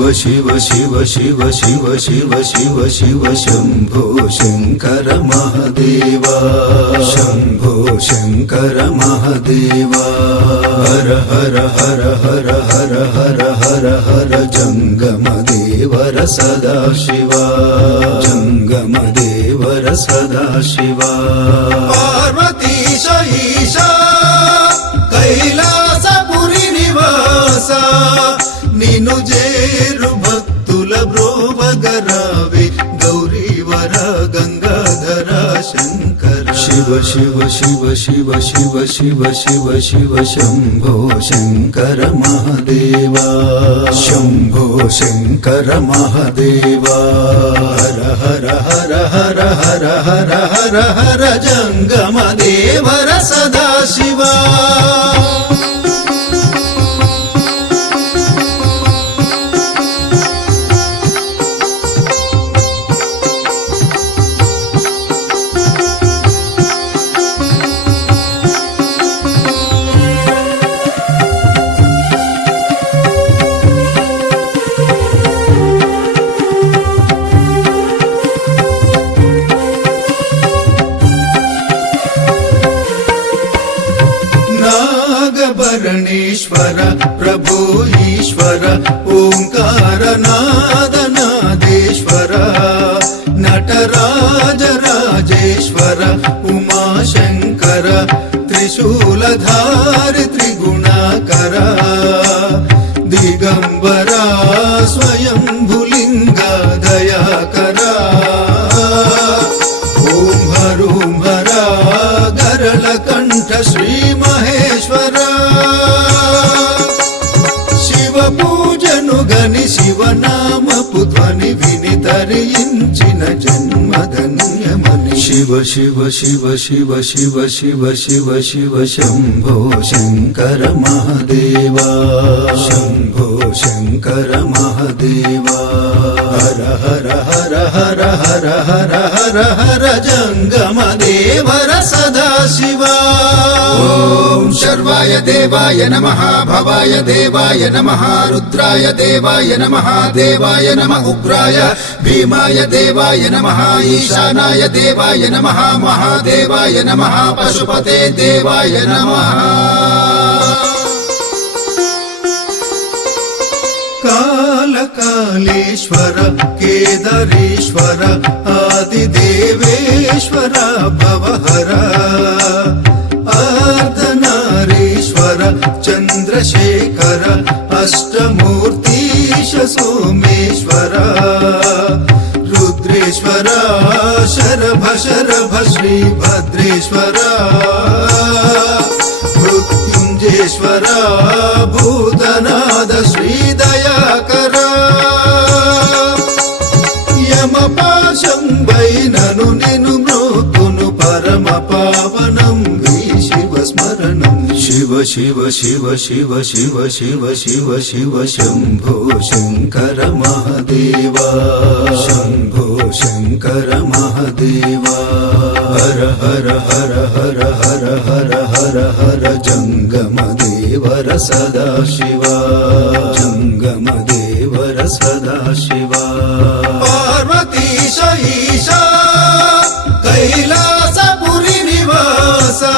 शिव शिव शिव शिव शिव शिव शिव शंभो शंकर महादेवा शंभो शंकर महादेवा हर हर हर हर हर हर हर हर जंगम देवर सदा शिवा जंगम देवर सदा शिवा पार्वतीश ईशा कैलासपुरी निवासा निनु जेरु भक्तुल ब्रोवगरावे गौरीवर गंगाधर शंकर शिव शिव शिव शिव शिव शिव शिव शिव शंभो शंकर महादेवा शंभो शंकर महादेवा हर हर हर हर हर हर हर हर जंगम देवर सदा शिवा नागभरणेश्वर प्रभो ईश्वर ओंकार नाद नादेश्वर नटराज राजेश्वर उमाशंकर त्रिशूलधार त्रिगुणाकर दिगंबरा स्वयंभुलिंग दयाकरा ओं हरा गरल कंठ श्री महेश्वर शिव पूजनु गनि शिवनाम पुध्वनि विनि तरिंचिन जन्मधन्यमनि शिव शिव शिव शिव शिव शिव शिव शिव शंभो शंकर महादेवा शंभो शंकर महादेवा हर हर हर हर हर हर हर हर जंगम देवर सदा शिवा ओम शर्वाय देवाय नमः भवाय देवाय नमः रुद्राय देवाय नमः देवाय नमः उग्राय भीमाय देवाय नमः ईशानाय देवाय नमः महादेवाय नमः पशुपते देवाय नमः कालकालेश्वर केदारेश्वर आदिदेवेश्वर भवहर अर्धनारीश्वर चंद्रशेखर अष्टमूर्तीश सोमेश्वर रुद्रेश्वर शरभ शरभ श्रीभद्रेश्वर मृत्युंजयेश्वर भूतनाथ श्रीदयाकर यमपाशं वैननु निनु मृत्युनु परम पावनं शिव स्मरणं शिव शिव शिव शिव शिव शिव शिव शिव शंभो शंकर महादेवा शंभो शंकर महादेवा हर हर हर हर हर हर हर हर जंगम देवर सदा शिवा जंगम देवर सदा शिवा पार्वतीश ईशा कैलासपुरी निवासा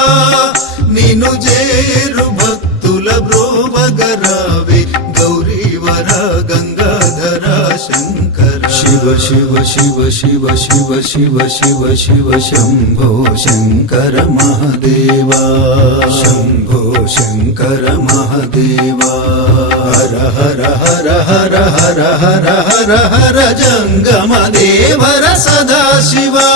निनु जेरु भक्तुल ब्रोवगरावे गौरीवर गंगाधर शंकर शिव शिव शिव शिव शिव शिव शिव शिव शंभो शंकर महादेवा शंभो शंकर महादेवा हर हर हर हर हर हर हर हर जंगम देवर सदा शिवा